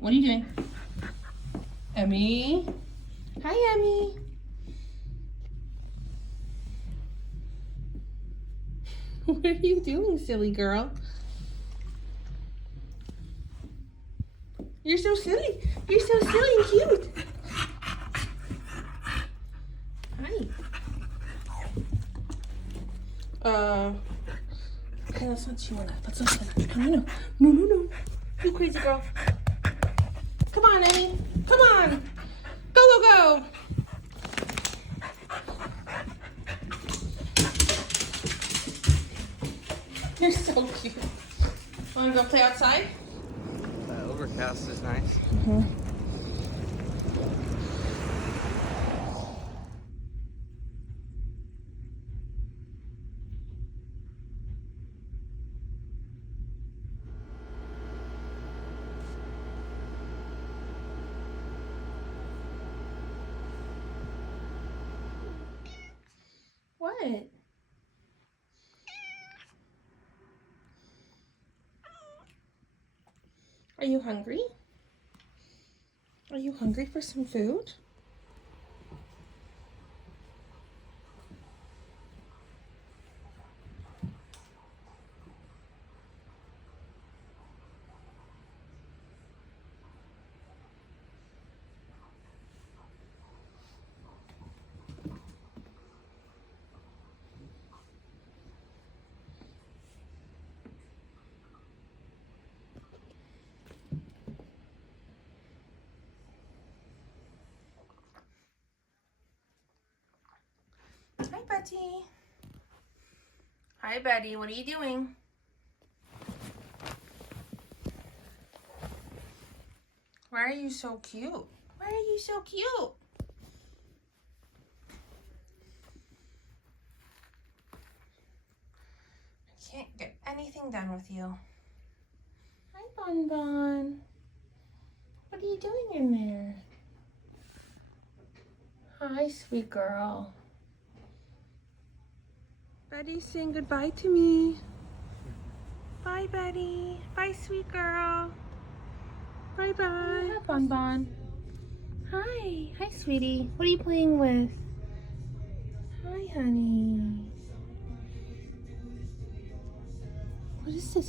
What are you doing? Emmy? Hi, Emmy. What are you doing, silly girl? You're so silly. You're so silly and cute. Hi. Okay, let's not chew on that. Let's not chew on that. No. You crazy girl. Come on, Emmy. Come on. Go. You're so cute. Want to go play outside? Overcast is nice. What? Are you hungry? Are you hungry for some food? Hi, Betty. Hi, Betty. What are you doing? Why are you so cute? Why are you so cute? I can't get anything done with you. Hi, Bon. What are you doing in there? Hi, sweet girl. Betty's saying goodbye to me. Bye, Betty. Bye, sweet girl. Bye-bye. Hi, Bon. Hi. Hi, sweetie. What are you playing with? Hi, honey. What is this?